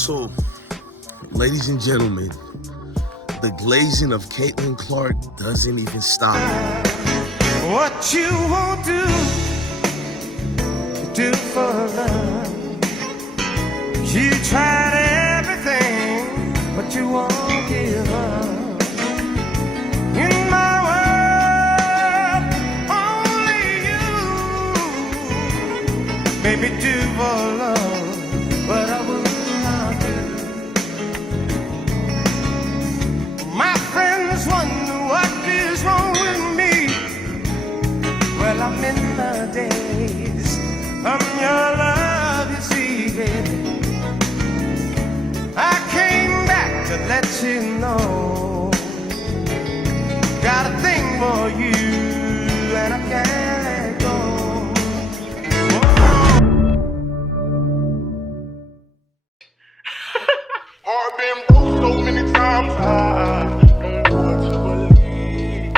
So, ladies and gentlemen, the glazing of Caitlin Clark doesn't even stop. What you won't do, do for love. You tried everything, but you won't give up. In my world, only you. Maybe do for love, but I will not do. My friends wonder what is wrong with me. Well, I'm in the days of your love, you see, baby. I came back to let you know. Got a thing for you, and I can't let go. I've been broke so many times, I don't know what to believe.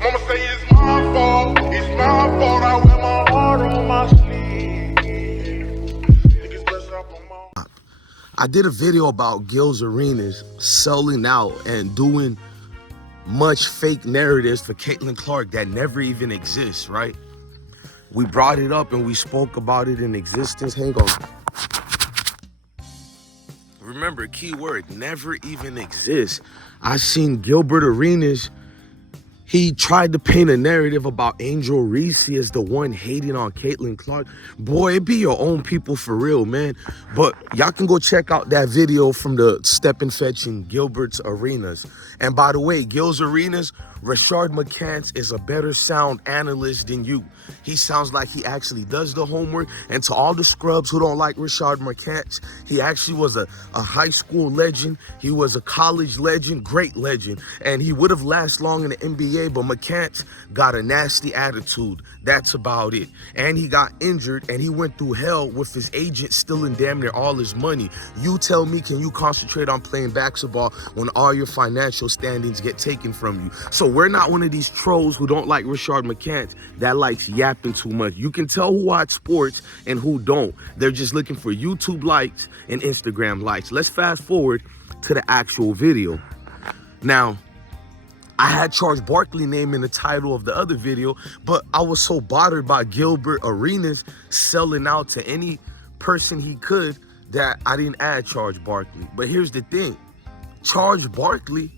Mama say it's my fault, I wear my heart on my sleeve. Niggas best up on my... I did a video about Gil's Arenas selling out and doing much fake narratives for Caitlin Clark that never even exists, right? We brought it up and we spoke about it in existence. Hang on. Remember, key word, never even exists. I seen Gilbert Arenas. He tried to paint a narrative about Angel Reese as the one hating on Caitlin Clark. Boy, it be your own people for real, man. But y'all can go check out that video from the Step and Fetch in Gilbert's Arenas. And by the way, Gil's Arenas, Rashard McCants is a better sound analyst than you. He sounds like he actually does the homework. And to all the scrubs who don't like Rashard McCants, he actually was a high school legend. He was a college legend, great legend. And he would have lasted long in the NBA, but McCants got a nasty attitude. That's about it. And he got injured and he went through hell with his agent stealing damn near all his money. You tell me, can you concentrate on playing basketball when all your financial standings get taken from you? So we're not one of these trolls who don't like Rashard McCants that likes yapping too much. You can tell who watch sports and who don't. They're just looking for YouTube likes and Instagram likes. Let's fast forward to the actual video. Now, I had Charles Barkley name in the title of the other video, but I was so bothered by Gilbert Arenas selling out to any person he could that I didn't add Charles Barkley. But here's the thing. Charles Barkley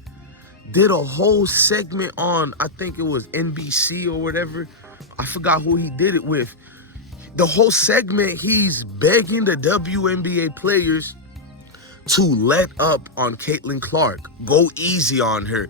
did a whole segment on, I think it was NBC or whatever. I forgot who he did it with. The whole segment, he's begging the WNBA players to let up on Caitlin Clark. Go easy on her.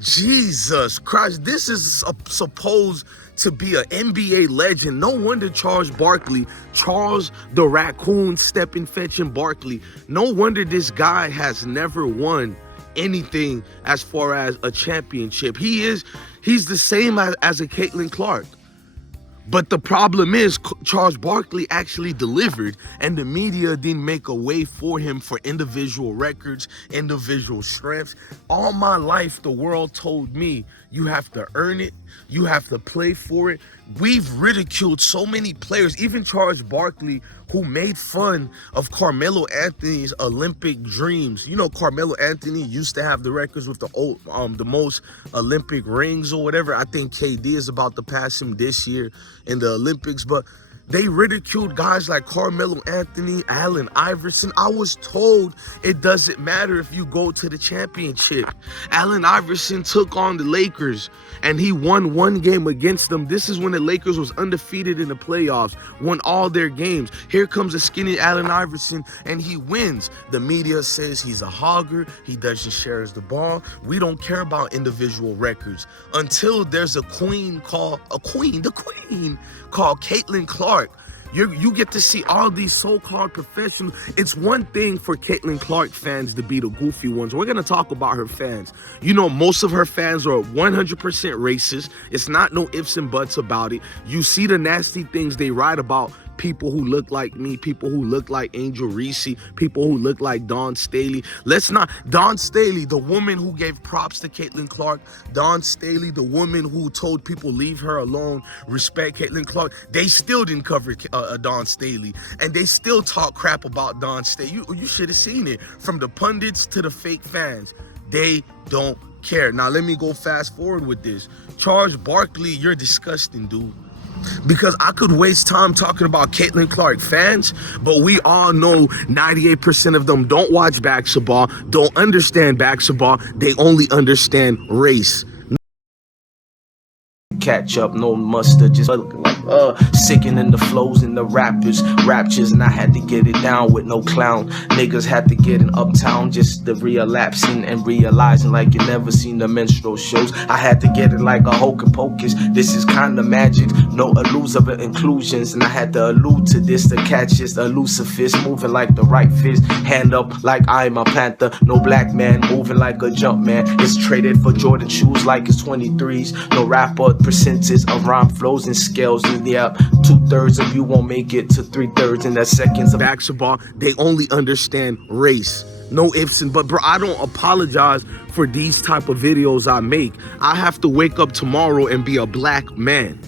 Jesus Christ, this is supposed to be an NBA legend. No wonder Charles Barkley, Charles the Raccoon, Steppin' Fetchin' Barkley, no wonder this guy has never won anything as far as a championship. He's the same as a Caitlin Clark. But the problem is Charles Barkley actually delivered, and the media didn't make a way for him for individual records, individual strengths. All my life, the world told me you have to earn it, you have to play for it. We've ridiculed so many players, even Charles Barkley, who made fun of Carmelo Anthony's Olympic dreams. You know, Carmelo Anthony used to have the records with the most Olympic rings or whatever. I think KD is about to pass him this year in the Olympics, but they ridiculed guys like Carmelo Anthony, Allen Iverson. I was told it doesn't matter if you go to the championship. Allen Iverson took on the Lakers and he won one game against them. This is when the Lakers was undefeated in the playoffs, won all their games. Here comes a skinny Allen Iverson and he wins. The media says he's a hogger. He doesn't share the ball. We don't care about individual records until there's the queen called Caitlin Clark. You get to see all these so-called professionals. It's one thing for Caitlin Clark fans to be the goofy ones. We're going to talk about her fans. You know, most of her fans are 100% racist. It's not no ifs and buts about it. You see the nasty things they write about people who look like me, people who look like Angel Reese, people who look like Dawn Staley. Dawn Staley, the woman who gave props to Caitlin Clark, Dawn Staley, the woman who told people leave her alone, respect Caitlin Clark, they still didn't cover Dawn Staley, and they still talk crap about Dawn Staley. You should have seen it, from the pundits to the fake fans. They don't care. Now let me go fast forward with this. Charles Barkley, you're disgusting, dude. Because I could waste time talking about Caitlin Clark fans, but we all know 98% of them don't watch basketball, don't understand basketball, they only understand race. Catch up, no mustard, just sickening the flows and the raptures, and I had to get it down with no clown. Niggas had to get in uptown just to relapsing and realizing like you never seen the minstrel shows. I had to get it like a hocus pocus. This is kinda magic, no elusive inclusions, and I had to allude to this to catch this elusive fist moving like the right fist, hand up like I'm a panther. No black man moving like a jump man. It's traded for Jordan shoes like it's 23s. No rapper percentage of rhyme flows and scales. And yeah, 2/3 of you won't make it to 3/3 in that seconds of basketball. They only understand race. No ifs and buts. Bro, I don't apologize for these type of videos I make. I have to wake up tomorrow and be a black man.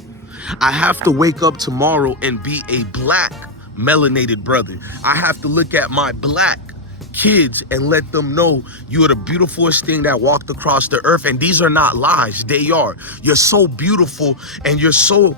I have to wake up tomorrow and be a black melanated brother. I have to look at my black kids and let them know you are the beautifulest thing that walked across the earth, and these are not lies, they are. You're so beautiful, and you're so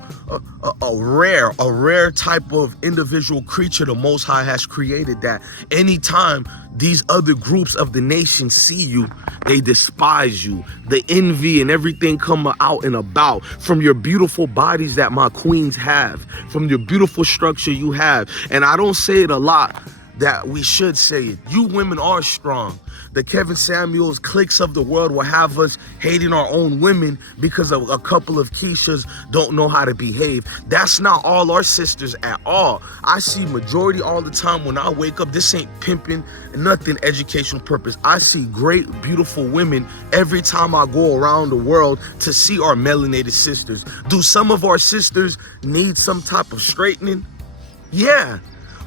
a rare type of individual creature the Most High has created, that anytime these other groups of the nation see you, they despise you. The envy and everything come out and about from your beautiful bodies that my queens have, from your beautiful structure you have. And I don't say it a lot, that we should say it. You women are strong. The Kevin Samuels cliques of the world will have us hating our own women because of a couple of Keishas don't know how to behave. That's not all our sisters at all. I see majority all the time when I wake up. This ain't pimping, nothing educational purpose. I see great, beautiful women every time I go around the world to see our melanated sisters. Do some of our sisters need some type of straightening? Yeah.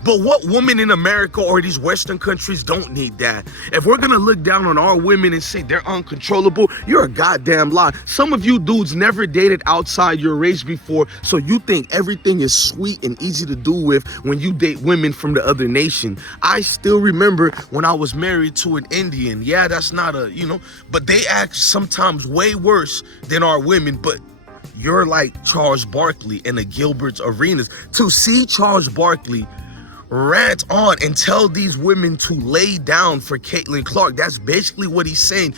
But what woman in America or these Western countries don't need that? If we're gonna look down on our women and say they're uncontrollable, you're a goddamn lie. Some of you dudes never dated outside your race before, so you think everything is sweet and easy to do with when you date women from the other nation. I still remember when I was married to an Indian. Yeah, that's not a, but they act sometimes way worse than our women, but you're like Charles Barkley in the Gilbert's arenas. To see Charles Barkley rant on and tell these women to lay down for Caitlin Clark, that's basically what he's saying.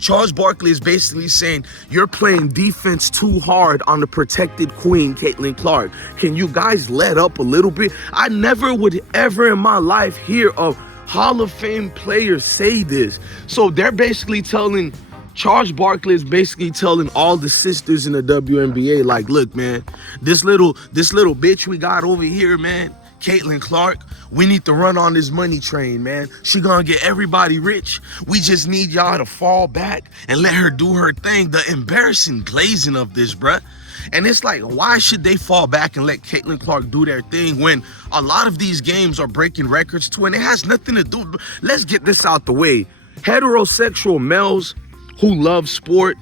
Charles Barkley is basically saying you're playing defense too hard on the protected queen, Caitlin Clark. Can you guys let up a little bit? I never would ever in my life hear a Hall of Fame player say this. So they're basically telling, Charles Barkley is basically telling all the sisters in the WNBA, like, look, man, this little bitch we got over here, man, Caitlin Clark, we need to run on this money train, man. She gonna get everybody rich. We just need y'all to fall back and let her do her thing. The embarrassing glazing of this, bruh. And it's like, why should they fall back and let Caitlin Clark do their thing when a lot of these games are breaking records too, and it has nothing to do. Let's get this out the way. Heterosexual males who love sport,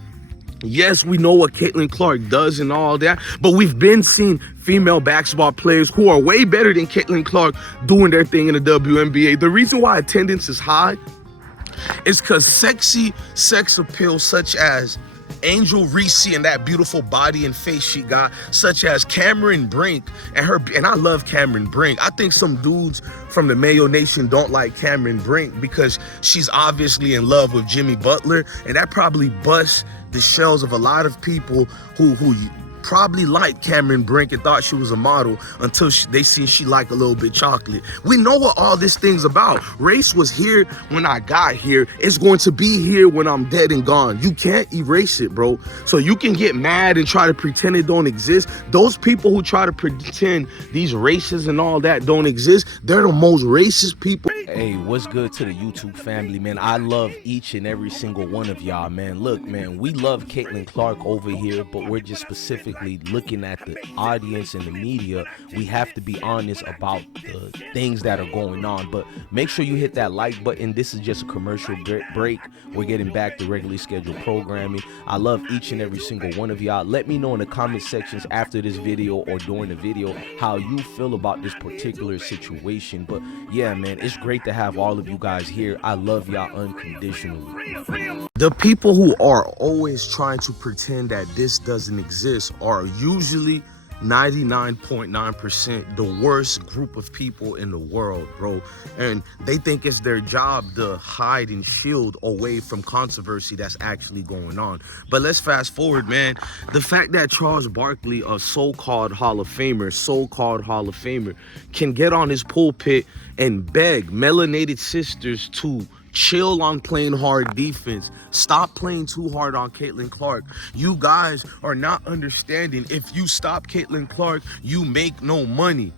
yes, we know what Caitlin Clark does and all that, but we've been seeing female basketball players who are way better than Caitlin Clark doing their thing in the WNBA. The reason why attendance is high is because sexy sex appeal such as Angel Reese and that beautiful body and face she got, such as Cameron Brink and I love Cameron Brink. I think some dudes from the Mayo Nation don't like Cameron Brink because she's obviously in love with Jimmy Butler, and that probably busts the shells of a lot of people who probably liked Cameron Brink and thought she was a model until they seen she liked a little bit chocolate. We know what all this thing's about. Race was here when I got here. It's going to be here when I'm dead and gone. You can't erase it, bro. So you can get mad and try to pretend it don't exist. Those people who try to pretend these races and all that don't exist, they're the most racist people. Hey, what's good to the YouTube family, man? I love each and every single one of y'all, man. Look, man, we love Caitlin Clark over here, but we're just specifically looking at the audience and the media. We have to be honest about the things that are going on, but make sure you hit that like button. This is just a commercial break. We're getting back to regularly scheduled programming. I love each and every single one of y'all. Let me know in the comment sections after this video or during the video how you feel about this particular situation. But yeah, man, it's great to have all of you guys here. I love y'all unconditionally. The people who are always trying to pretend that this doesn't exist are usually 99.9% the worst group of people in the world, bro. And they think it's their job to hide and shield away from controversy that's actually going on. But let's fast forward, man. The fact that Charles Barkley, a so-called Hall of Famer, can get on his pulpit and beg melanated sisters to chill on playing hard defense. Stop playing too hard on Caitlin Clark. You guys are not understanding. If you stop Caitlin Clark, you make no money.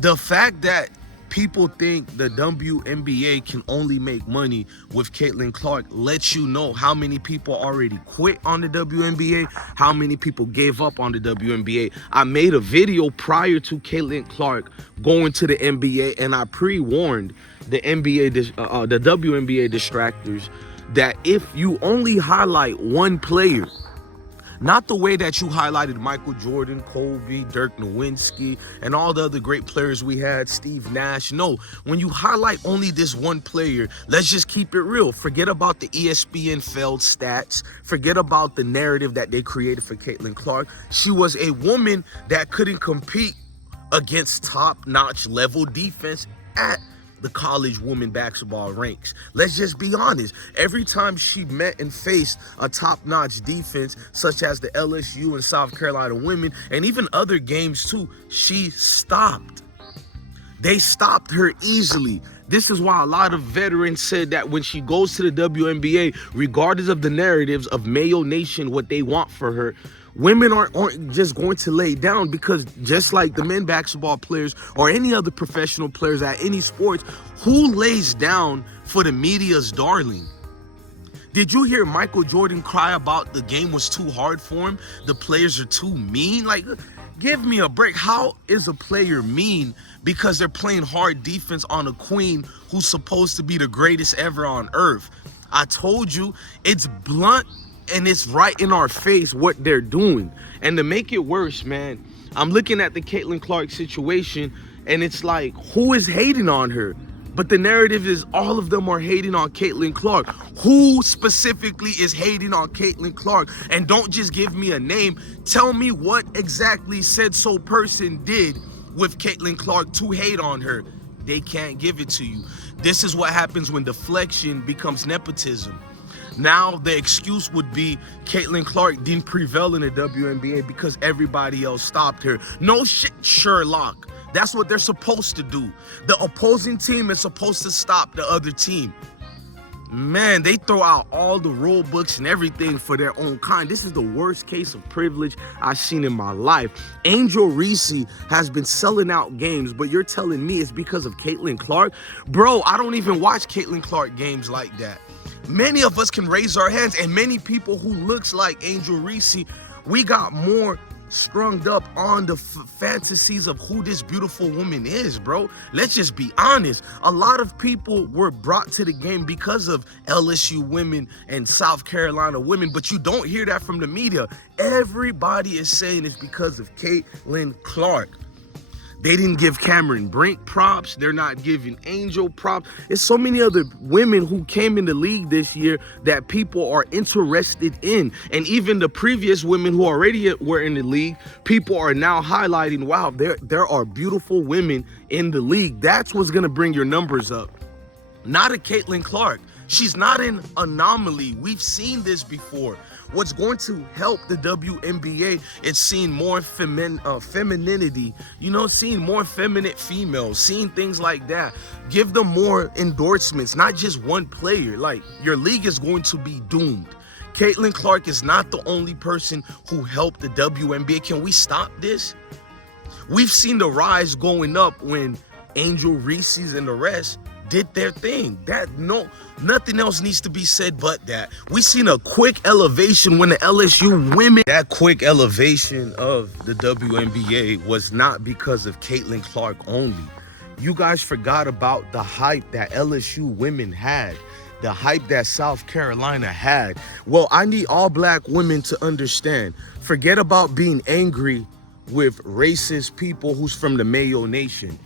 The fact that people think the WNBA can only make money with Caitlin Clark lets you know how many people already quit on the WNBA, how many people gave up on the WNBA. I made a video prior to Caitlin Clark going to the NBA, and I pre-warned the WNBA distractors that if you only highlight one player, not the way that you highlighted Michael Jordan, Kobe, Dirk Nowitzki, and all the other great players we had, Steve Nash. No, when you highlight only this one player, let's just keep it real. Forget about the ESPN failed stats. Forget about the narrative that they created for Caitlin Clark. She was a woman that couldn't compete against top-notch level defense at the college women basketball ranks. Let's just be honest. Every time she met and faced a top-notch defense, such as the LSU and South Carolina women, and even other games too, she stopped. They stopped her easily. This is why a lot of veterans said that when she goes to the WNBA, regardless of the narratives of Mayo Nation, what they want for her, women aren't just going to lay down, because just like the men basketball players or any other professional players at any sports, who lays down for the media's darling? Did you hear Michael Jordan cry about the game was too hard for him? The players are too mean? Like, give me a break. How is a player mean because they're playing hard defense on a queen who's supposed to be the greatest ever on earth? I told you, it's blunt and it's right in our face what they're doing. And to make it worse, man, I'm looking at the Caitlin Clark situation, and it's like, who is hating on her? But the narrative is all of them are hating on Caitlin Clark. Who specifically is hating on Caitlin Clark? And don't just give me a name. Tell me what exactly said so person did with Caitlin Clark to hate on her. They can't give it to you. This is what happens when deflection becomes nepotism. Now the excuse would be Caitlin Clark didn't prevail in the WNBA because everybody else stopped her. No shit, Sherlock. That's what they're supposed to do. The opposing team is supposed to stop the other team. Man, they throw out all the rule books and everything for their own kind. This is the worst case of privilege I've seen in my life. Angel Reese has been selling out games, but you're telling me it's because of Caitlin Clark? Bro, I don't even watch Caitlin Clark games like that. Many of us can raise our hands, and many people who looks like Angel Reese, we got more strung up on the fantasies of who this beautiful woman is, bro. Let's just be honest. A lot of people were brought to the game because of LSU women and South Carolina women, but you don't hear that from the media. Everybody is saying it's because of Caitlin Clark. They didn't give Cameron Brink props. They're not giving Angel props. There's so many other women who came in the league this year that people are interested in. And even the previous women who already were in the league, people are now highlighting, wow, there are beautiful women in the league. That's what's going to bring your numbers up. Not a Caitlin Clark. She's not an anomaly. We've seen this before. What's going to help the WNBA is seeing more femininity, seeing more feminine females, seeing things like that. Give them more endorsements, not just one player. Like, your league is going to be doomed. Caitlin Clark is not the only person who helped the WNBA. Can we stop this? We've seen the rise going up when Angel Reese's and the rest did their thing. Nothing else needs to be said but that. We seen a quick elevation when the LSU women, that quick elevation of the WNBA was not because of Caitlin Clark only. You guys forgot about the hype that LSU women had, the hype that South Carolina had. Well, I need all black women to understand, forget about being angry with racist people who's from the Mayo Nation.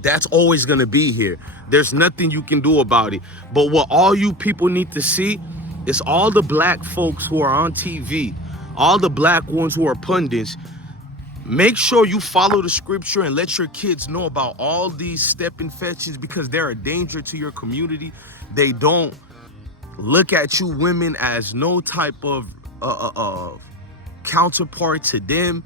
That's always going to be here. There's nothing you can do about it. But what all you people need to see is all the black folks who are on TV, all the black ones who are pundits. Make sure you follow the scripture and let your kids know about all these step infections, because they're a danger to your community. They don't look at you women as no type of counterpart to them.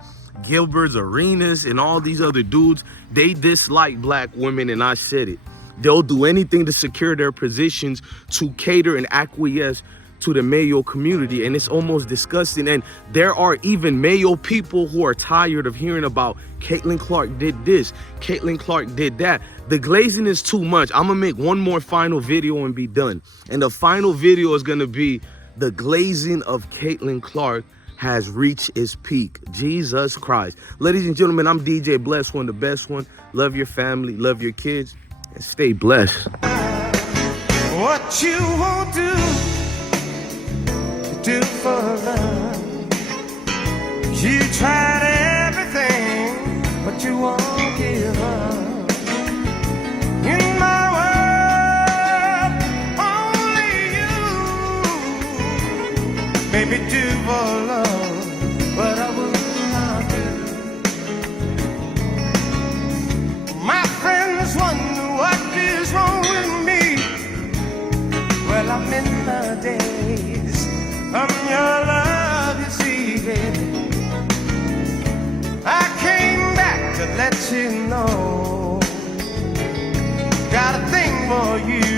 Gilbert's, Arenas, and all these other dudes, they dislike black women, and I said it. They'll do anything to secure their positions, to cater and acquiesce to the Mayo community, and it's almost disgusting. And there are even Mayo people who are tired of hearing about Caitlin Clark did this, Caitlin Clark did that. The glazing is too much. I'm gonna make one more final video and be done. And the final video is gonna be the glazing of Caitlin Clark has reached its peak. Jesus Christ. Ladies and gentlemen, I'm DJ Bless One, the best one. Love your family, love your kids, and stay blessed. What you won't do for love. You tried everything, but you won't give up. In my world, only you. Maybe do for love, but I will not do. My friends wonder what is wrong with me. Well, I'm in the days from your love, you see, baby. I came back to let you know, got a thing for you.